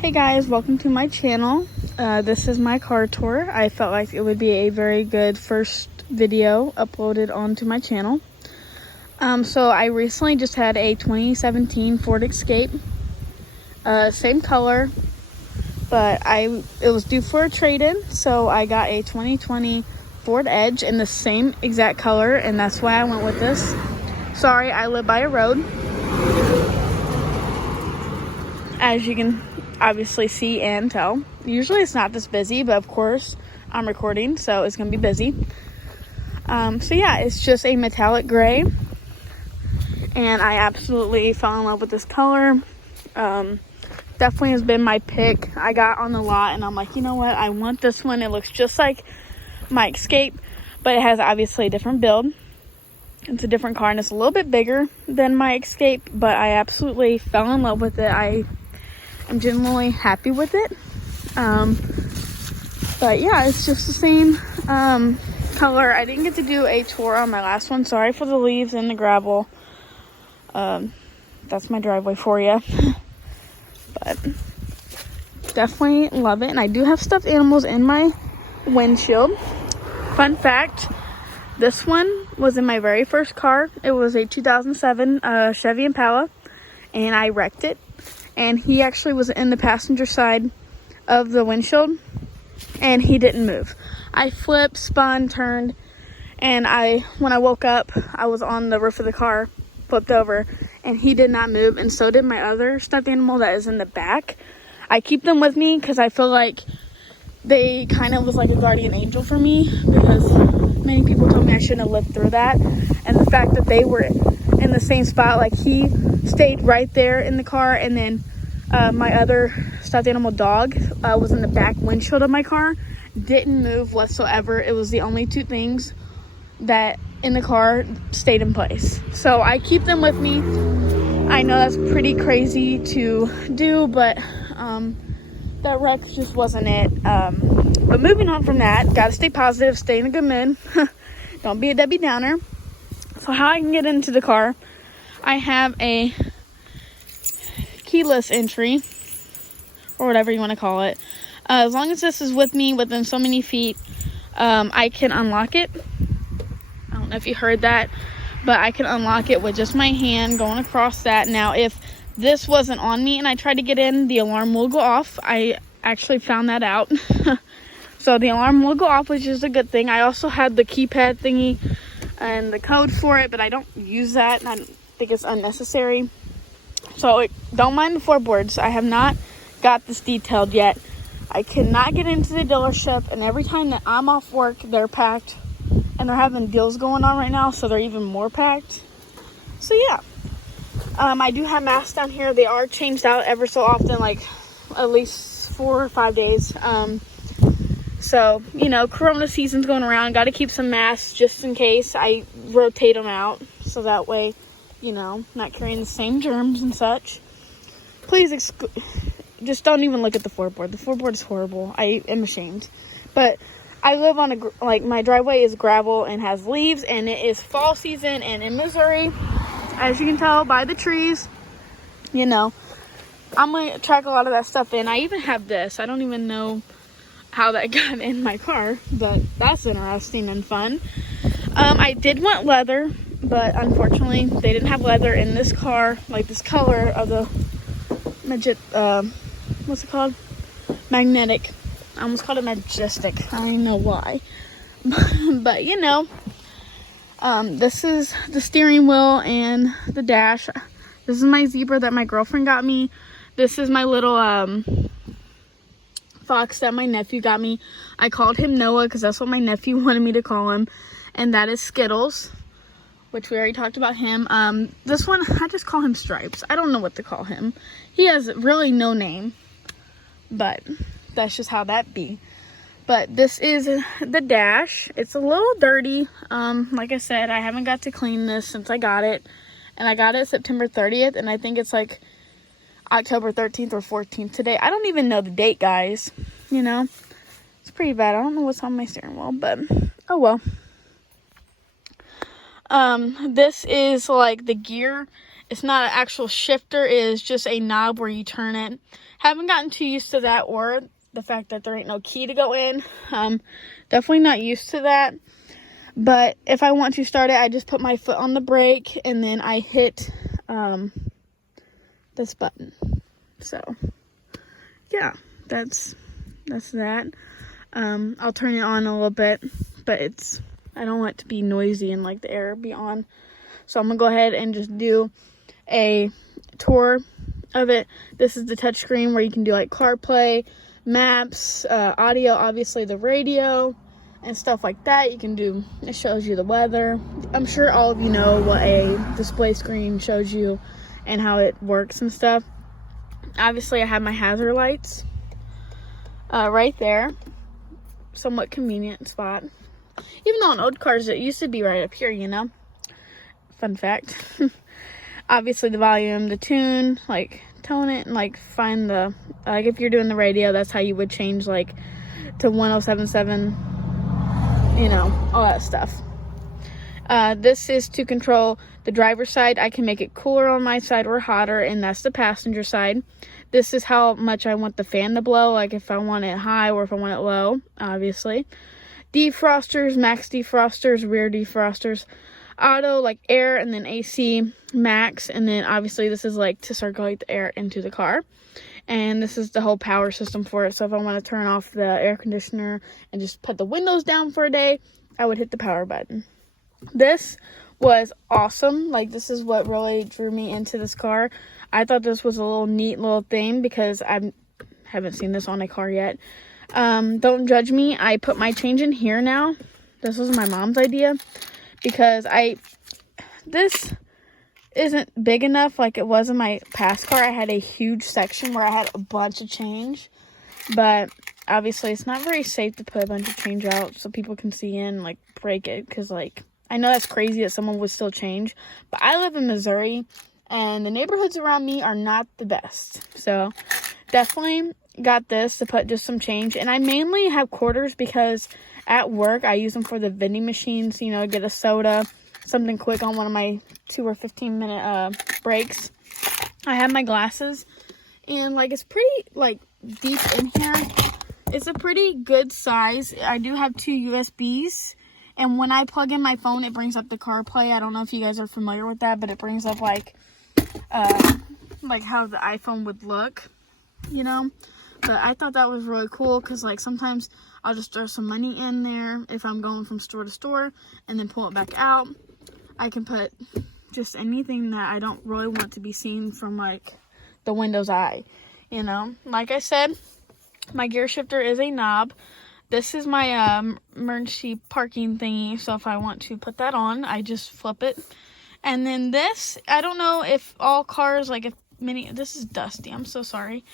Hey guys, welcome to my channel. This is my car tour. I felt like it would be a very good first video uploaded onto my channel. So I recently just had a 2017 Ford Escape. Same color, but it was due for a trade-in, so I got a 2020 Ford Edge in the same exact color, and that's why I went with this. Sorry, I live by a road, as you can obviously see and tell. Usually it's not this busy, but of course I'm recording, so it's gonna be busy. So yeah, it's just a metallic gray, and I absolutely fell in love with this color. Definitely has been my pick. I got on the lot and I'm like, you know what, I want this one. It looks just like my Escape, but it has obviously a different build. It's a different car and it's a little bit bigger than my Escape, but I absolutely fell in love with it. I'm genuinely happy with it. But yeah, it's just the same color. I didn't get to do a tour on my last one. Sorry for the leaves and the gravel. That's my driveway for you. But definitely love it. And I do have stuffed animals in my windshield. Fun fact, this one was in my very first car. It was a 2007 Chevy Impala, and I wrecked it. And he actually was in the passenger side of the windshield, and he didn't move. I flipped, spun, turned, and when I woke up, I was on the roof of the car, flipped over, and he did not move, and so did my other stuffed animal that is in the back. I keep them with me because I feel like they kind of was like a guardian angel for me, because many people told me I shouldn't have lived through that, and the fact that they were in the same spot, like he stayed right there in the car, and then my other stuffed animal dog was in the back windshield of my car, didn't move whatsoever. It was the only two things that in the car stayed in place. So I keep them with me. I know that's pretty crazy to do, but that wreck just wasn't it. But moving on from that, gotta stay positive, stay in a good mood. Don't be a Debbie Downer. So how I can get into the car, I have a keyless entry, or whatever you want to call it. As long as this is with me within so many feet, I can unlock it. I don't know if you heard that, but I can unlock it with just my hand going across that. Now, if this wasn't on me and I tried to get in, the alarm will go off. I actually found that out. So the alarm will go off, which is a good thing. I also had the keypad thingy and the code for it, but I don't use that, and I think it's unnecessary. So don't mind the floorboards. I have not got this detailed yet. I cannot get into the dealership, and every time that I'm off work, they're packed, and they're having deals going on right now, so they're even more packed. So yeah, I do have masks down here. They are changed out ever so often, like at least 4 or 5 days. So, you know, Corona season's going around. Got to keep some masks just in case. I rotate them out so that way, you know, not carrying the same germs and such. Please just don't even look at the floorboard. The floorboard is horrible. I am ashamed. But I live on my driveway is gravel and has leaves, and it is fall season, and in Missouri, as you can tell by the trees, you know, I'm going to track a lot of that stuff in. I even have this. I don't even know how that got in my car, but that's interesting and fun. I did want leather, but unfortunately they didn't have leather in this car, like this color of the what's it called? Magnetic. I almost called it majestic. I don't even know why. But you know, this is the steering wheel and the dash. This is my Zebra that my girlfriend got me. This is my little fox that my nephew got me. I called him Noah because that's what my nephew wanted me to call him. And that is Skittles, which we already talked about him. This one, I just call him Stripes. I don't know what to call him. He has really no name, but that's just how that be. But this is the dash. It's a little dirty. Like I said, I haven't got to clean this since I got it. And I got it September 30th, and I think it's like October 13th or 14th today. I don't even know the date, guys. You know, it's pretty bad. I don't know what's on my steering wheel, but oh well. This is like the gear it's not an actual shifter, it is just a knob where you turn it. Haven't gotten too used to that, or the fact that there ain't no key to go in. Definitely not used to that. But if I want to start it, I just put my foot on the brake and then I hit this button. So yeah, that's that. I'll turn it on a little bit, but I don't want it to be noisy and like the air be on. So I'm gonna go ahead and just do a tour of it. This is the touchscreen where you can do like CarPlay, maps, audio, obviously the radio and stuff like that. You can do, it shows you the weather. I'm sure all of you know what a display screen shows you and how it works and stuff. Obviously I have my hazard lights right there, somewhat convenient spot. Even though on old cars it used to be right up here, you know. Fun fact. Obviously the volume, the tune, like tone it and like find the, like if you're doing the radio, that's how you would change like to 1077, you know, all that stuff. This is to control the driver's side. I can make it cooler on my side or hotter, and that's the passenger side. This is how much I want the fan to blow, like if I want it high or if I want it low, obviously. Defrosters, max defrosters, rear defrosters, auto, like air, and then AC, max, and then obviously this is like to circulate the air into the car. And this is the whole power system for it. So if I want to turn off the air conditioner and just put the windows down for a day, I would hit the power button. This was awesome. Like, this is what really drew me into this car. I thought this was a little neat little thing because I haven't seen this on a car yet. Don't judge me. I put my change in here now. This was my mom's idea because this isn't big enough like it was in my past car. I had a huge section where I had a bunch of change, but obviously it's not very safe to put a bunch of change out so people can see in, like, break it, because like I know that's crazy that someone would still change, but I live in Missouri and the neighborhoods around me are not the best. So definitely got this to put just some change. And I mainly have quarters because at work I use them for the vending machines, you know, get a soda, something quick on one of my 2 or 15-minute breaks. I have my glasses, and like it's pretty like deep in here. It's a pretty good size. I do have 2 USBs, and when I plug in my phone, it brings up the CarPlay. I don't know if you guys are familiar with that, but it brings up like how the iPhone would look, you know. But I thought that was really cool because like sometimes I'll just throw some money in there if I'm going from store to store and then pull it back out. I can put just anything that I don't really want to be seen from like the Windows eye, you know. Like I said, my gear shifter is a knob. This is my emergency parking thingy, so if I want to put that on, I just flip it. And then this, I don't know if all cars, like if many, this is dusty, I'm so sorry.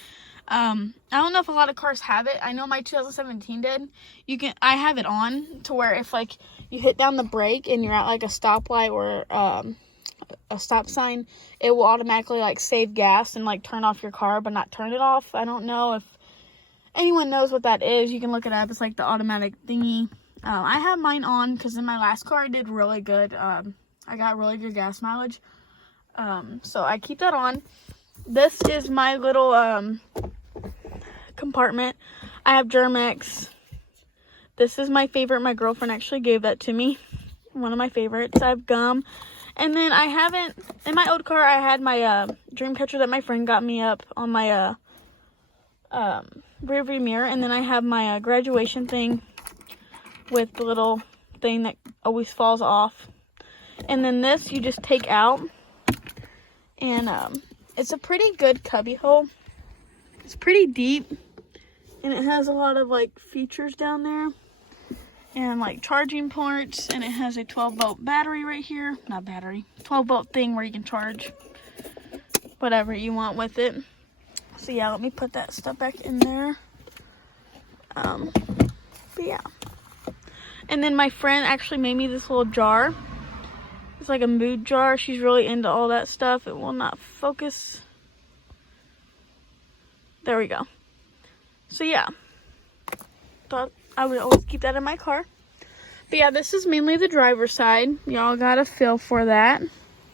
I don't know if a lot of cars have it. I know my 2017 did. I have it on to where if like you hit down the brake and you're at like a stoplight or a stop sign, it will automatically like save gas and like turn off your car but not turn it off. I don't know if anyone knows what that is. You can look it up. It's like the automatic thingy. I have mine on because in my last car I did really good. I got really good gas mileage. So I keep that on. This is my little compartment. I have Germ-X. This is my favorite. My girlfriend actually gave that to me. One of my favorites. I have gum. And then I haven't, in my old car, I had my Dreamcatcher that my friend got me up on my rear view mirror. And then I have my graduation thing with the little thing that always falls off. And then this you just take out. And it's a pretty good cubby hole. It's pretty deep. And it has a lot of like features down there. And like charging ports. And it has a 12-volt battery right here. Not battery. 12-volt thing where you can charge whatever you want with it. So yeah, let me put that stuff back in there. But yeah. And then my friend actually made me this little jar. It's like a mood jar. She's really into all that stuff. It will not focus. There we go. So yeah. Thought I would always keep that in my car. But yeah, this is mainly the driver's side. Y'all got a feel for that.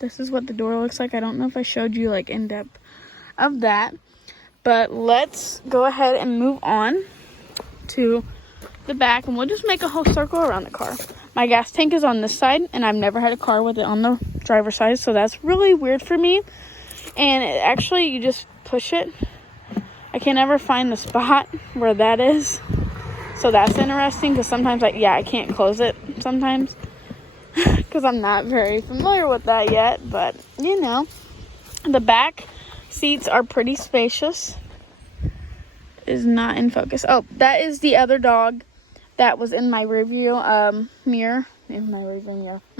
This is what the door looks like. I don't know if I showed you like in depth of that, but let's go ahead and move on to the back, and we'll just make a whole circle around the car. My gas tank is on this side, and I've never had a car with it on the driver's side, so that's really weird for me. And it actually, you just push it. I can never find the spot where that is, so that's interesting, because sometimes I can't close it sometimes because I'm not very familiar with that yet. But you know, the back seats are pretty spacious. Is not in focus. Oh, that is the other dog that was in my rearview mirror, my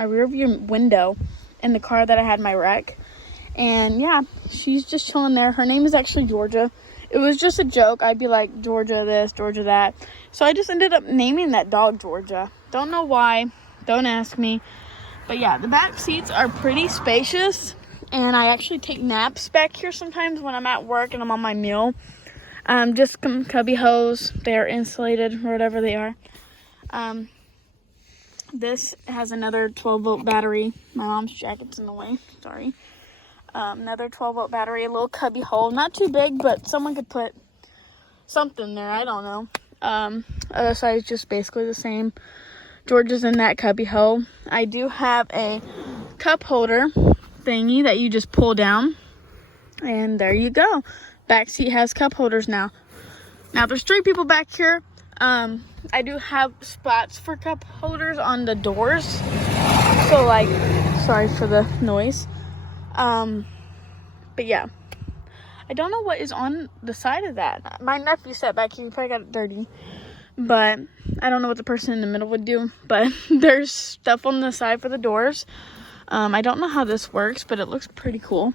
rearview window in the car that I had my wreck. And yeah, she's just chilling there. Her name is actually Georgia. It was just a joke. I'd be like, Georgia this, Georgia that. So I just ended up naming that dog Georgia. Don't know why. Don't ask me. But yeah, the back seats are pretty spacious. And I actually take naps back here sometimes when I'm at work and I'm on my meal. Just some cubby hose. They're insulated or whatever they are. This has another 12-volt battery. My mom's jacket's in the way. Sorry. Another 12-volt battery. A little cubby hole. Not too big, but someone could put something there. I don't know. Other side is just basically the same. Georgia's in that cubby hole. I do have a cup holder thingy that you just pull down. And there you go. Back seat has cup holders now. Now there's 3 people back here. I do have spots for cup holders on the doors. So like, sorry for the noise. But yeah, I don't know what is on the side of that. My nephew sat back here. He probably got it dirty, but I don't know what the person in the middle would do. But there's stuff on the side for the doors. I don't know how this works, but it looks pretty cool.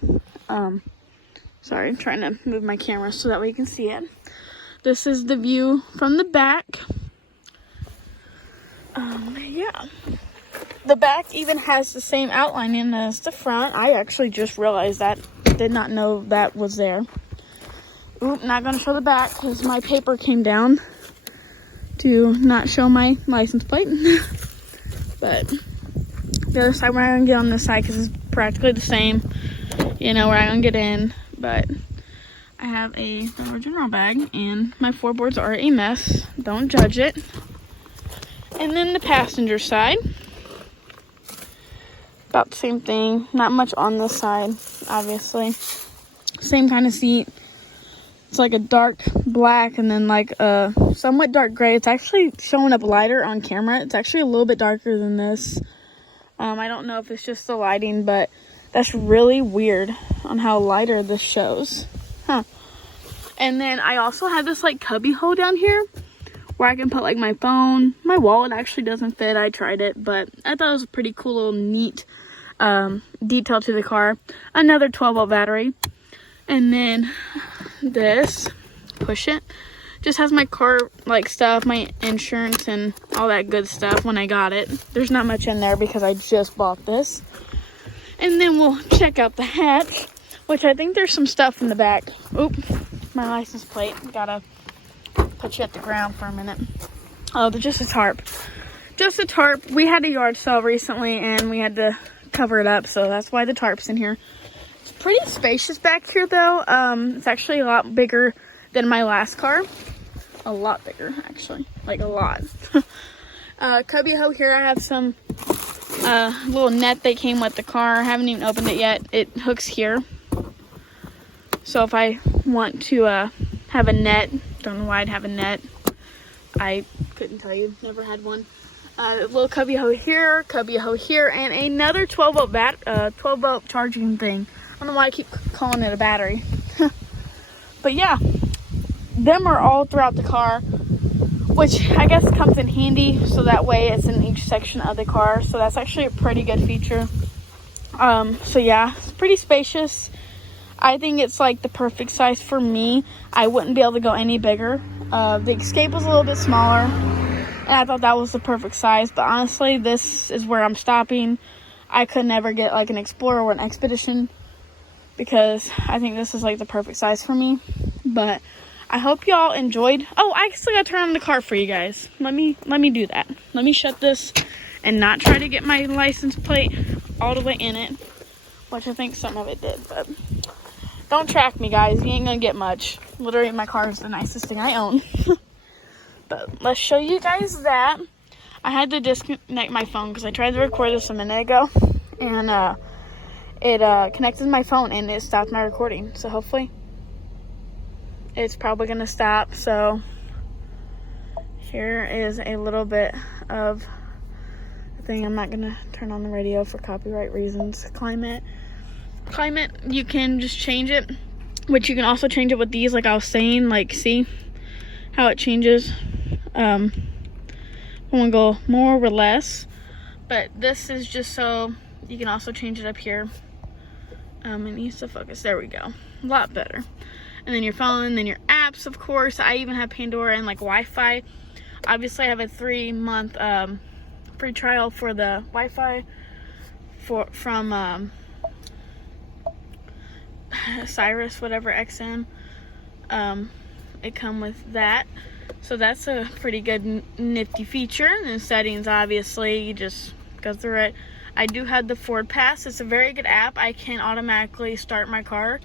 Sorry, I'm trying to move my camera so that way you can see it. This is the view from the back. Yeah. The back even has the same outlining as the front. I actually just realized that. Did not know that was there. Oop, not going to show the back because my paper came down to not show my license plate. But the other side, we're not going to get on this side because it's practically the same. You know, we're not going to get in. But I have a Dollar General bag and my floorboards are a mess. Don't judge it. And then the passenger side. About the same thing. Not much on this side, obviously. Same kind of seat. It's like a dark black and then like a somewhat dark gray. It's actually showing up lighter on camera. It's actually a little bit darker than this. I don't know if it's just the lighting, but that's really weird on how lighter this shows. Huh. And then I also have this like cubby hole down here where I can put like my phone. My wallet actually doesn't fit. I tried it, but I thought it was a pretty cool little neat detail to the car. Another 12-volt battery. And then this, push it, just has my car like stuff, my insurance and all that good stuff when I got it. There's not much in there because I just bought this. And then we'll check out the hatch, which I think there's some stuff in the back. Oop, my license plate. Gotta put you at the ground for a minute. Oh, but just a tarp. Just a tarp. We had a yard sale recently and we had to cover it up, so that's why the tarp's in here. It's pretty spacious back here though. It's actually a lot bigger than my last car. A lot bigger, actually. Like a lot. Cubby hole here, I have some little net that came with the car. I haven't even opened it yet. It hooks here. So if I want to have a net, don't know why I'd have a net. I couldn't tell you. Never had one. A little cubby hole here, and another 12-volt 12-volt charging thing. I don't know why I keep calling it a battery. But yeah, them are all throughout the car, which I guess comes in handy, so that way it's in each section of the car. So that's actually a pretty good feature. So yeah, it's pretty spacious. I think it's like the perfect size for me. I wouldn't be able to go any bigger. The Escape was a little bit smaller, and I thought that was the perfect size. But honestly, this is where I'm stopping. I could never get like an Explorer or an Expedition because I think this is like the perfect size for me. But I hope y'all enjoyed. Oh, I still gotta turn on the car for you guys. Let me do that. Let me shut this and not try to get my license plate all the way in it. which I think some of it did, but don't track me, guys. You ain't gonna get much. Literally, my car is the nicest thing I own. But let's show you guys that. I had to disconnect my phone because I tried to record this a minute ago, and it connected to my phone and it stopped my recording. So hopefully it's probably gonna stop. So here is a little bit of the thing. I'm not gonna turn on the radio for copyright reasons. Climate, you can just change it, which you can also change it with these, like I was saying. Like, see how it changes. I want to go more or less, but this is just so you can also change it up here. It needs to focus. There we go. A lot better. And then your phone, and then your apps, of course. I even have Pandora and like Wi-Fi. Obviously, I have a 3-month free trial for the Wi-Fi from Cyrus, whatever, XM. It come with that. So that's a pretty good nifty feature. And then settings, obviously, you just go through it. I do have the Ford Pass. It's a very good app. I can automatically start my car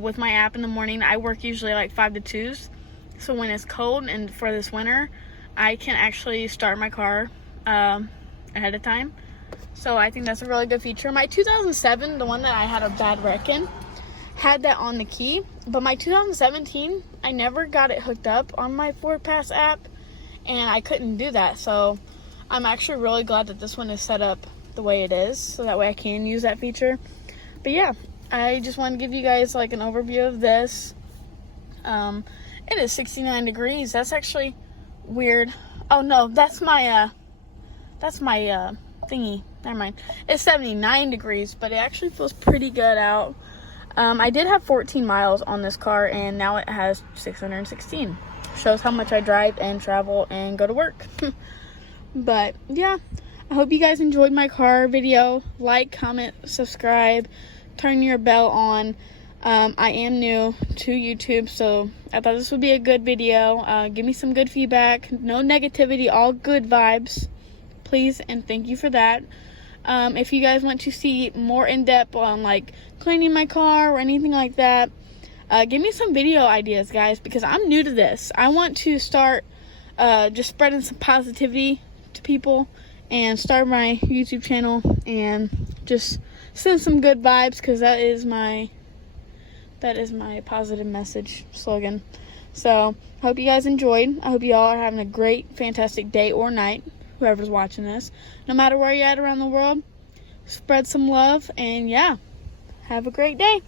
with my app in the morning. I work usually like 5 to 2s. So when it's cold and for this winter, I can actually start my car ahead of time. So I think that's a really good feature. My 2007, the one that I had a bad wreck in, had that on the key, but my 2017, I never got it hooked up on my Ford Pass app, and I couldn't do that. So I'm actually really glad that this one is set up the way it is, so that way I can use that feature. But yeah, I just want to give you guys like an overview of this. It is 69 degrees. That's actually weird. Oh no, that's my thingy. Never mind. It's 79 degrees, but it actually feels pretty good out. I did have 14 miles on this car, and now it has 616. Shows how much I drive and travel and go to work. But yeah, I hope you guys enjoyed my car video. Like, comment, subscribe, turn your bell on. I am new to YouTube, so I thought this would be a good video. Give me some good feedback. No negativity, all good vibes, please, and thank you for that. If you guys want to see more in-depth on like cleaning my car or anything like that, give me some video ideas, guys, because I'm new to this. I want to start just spreading some positivity to people and start my YouTube channel and just send some good vibes, because that is my positive message slogan. So I hope you guys enjoyed. I hope you all are having a great, fantastic day or night, whoever's watching this. No matter where you're at around the world, spread some love, and yeah, have a great day.